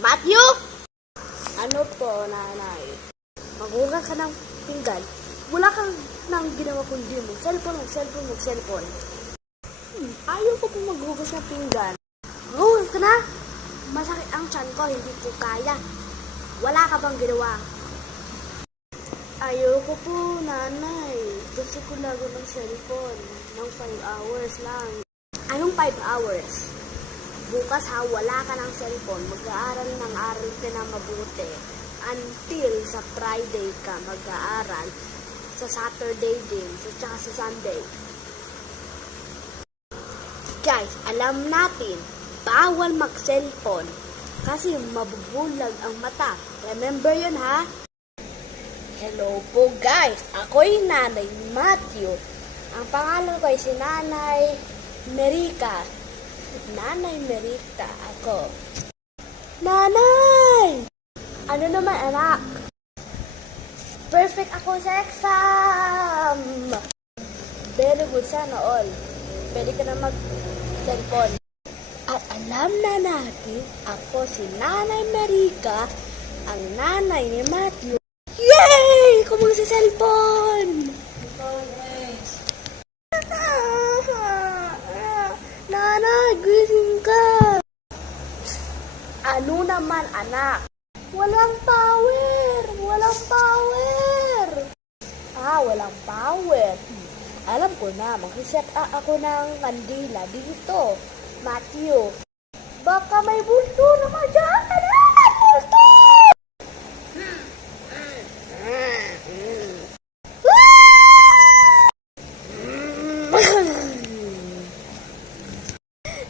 Matthew! Ano po, nanay? Maghugas ka ng pinggan. Wala kang nang ginawa kundi mo. Cellphone. Ayaw ko po maghugas ng pinggan. Maghugas ka na? Masakit ang tiyan ko, hindi ko kaya. Wala ka bang ginawa? Ayaw ko po, nanay. Gusto ko laro ng cellphone. Ng 5 hours lang. Anong 5 hours? Bukas ha, wala ka ng cellphone. Mag-aaral ng aral ka na mabuti. Until sa Friday ka mag-aaral. Sa Saturday din. Sa Sunday. Guys, alam natin, bawal mag-cellphone. Kasi mabubulag ang mata. Remember yun ha? Hello po guys. Ako'y Nanay Matthew. Ang pangalan ko ay si Nanay Merika. Nanay Merika ako. Nanay! Ano naman anak? Perfect ako sa exam! Very good sana all. Pwede ka na mag-cellphone. At alam na natin, ako si Nanay Merika, ang nanay ni Matthew. Yay! Kumang sa cellphone! Nanay, gising ka! Ano naman, anak? Walang power! Walang power! Alam ko na, mag-set ako ng kandila dito. Matthew, baka may bulto naman dyan! Anak! Bulto!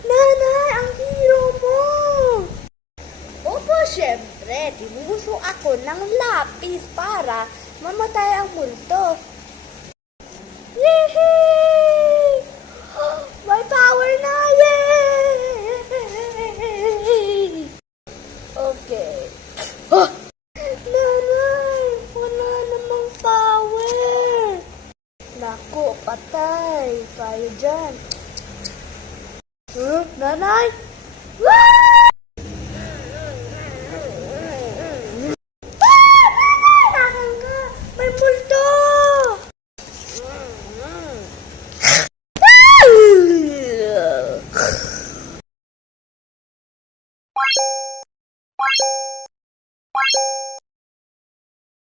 Nanay, ang hero mo! Opo, syempre, dinuso ako ng lapis para mamatay ang multo. Yehey! May power na! Yay! Okay. Nanay, wala namang power. Naku, patay. Kayo dyan. Nanay?